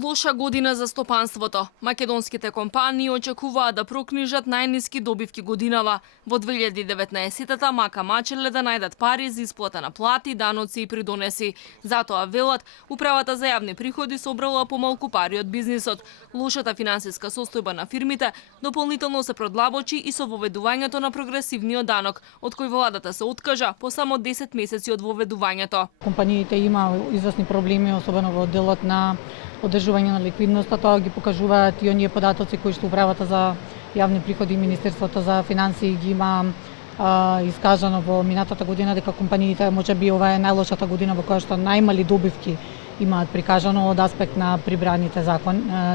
Лоша година за стопанството. Македонските компании очекуваат да прокнижат најниски добивки годинава. Во 2019-та мака мачеле да најдат пари за исплата на плати, даноци и придонеси. Затоа велат, управата за јавни приходи собрала помалку пари од бизнисот. Лошата финансиска состојба на фирмите дополнително се продлабочи и со воведувањето на прогресивниот данок, од кој владата се откажа по само 10 месеци од воведувањето. Компаниите има известни проблеми, особено во делот на одржување на ликвидноста. Тоа ги покажуваат и оние податоци кои што управата за јавни приходи и Министерството за финансии ги има искажано во минатата година, дека компаниите можеби ова е најлошата година во која што најмали добивки имаат прикажано од аспект на прибраните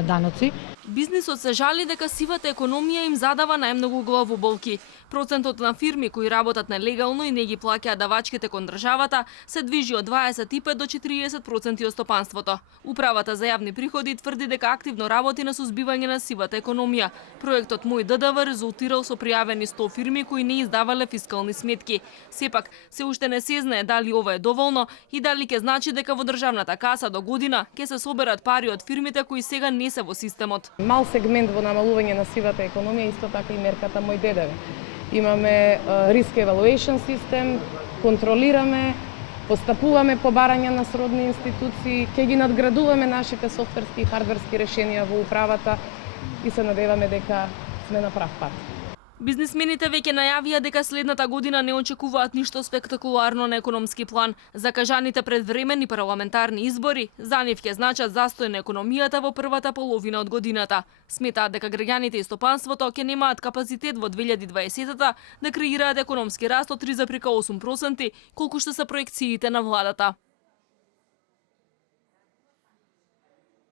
даноци. Бизнисот се жали дека сивата економија им задава најмногу главоболки. Процентот на фирми кои работат нелегално и не ги плаќаат давачките кон државата се движи од 25 до 40% од стопанството. Управата за јавни приходи тврди дека активно работи на сузбивање на сивата економија. Проектот Мој ДДВ резултирал со пријавени 100 фирми кои не издавале фискални сметки. Сепак, се уште не се знае дали ова е доволно и дали ќе значи дека во државната каса до година ќе се соберат пари од фирмите кои сега не се во системот. Мал сегмент во намалување на сивата економија, исто така и мерката Мој ДДВ. Имаме risk evaluation систем, контролираме, постапуваме по барања на сродни институции, ќе ги надградуваме нашите софтверски и хардверски решенија во управата и се надеваме дека сме на прав пат. Бизнисмените веќе најавија дека следната година не очекуваат ништо спектакуларно на економски план. Закажаните предвременни парламентарни избори за нив ќе значат застој на економијата во првата половина од годината. Сметаат дека граѓаните и стопанството ќе немаат капацитет во 2020-та да креираат економски раст од 3,8%, колку што се проекциите на владата.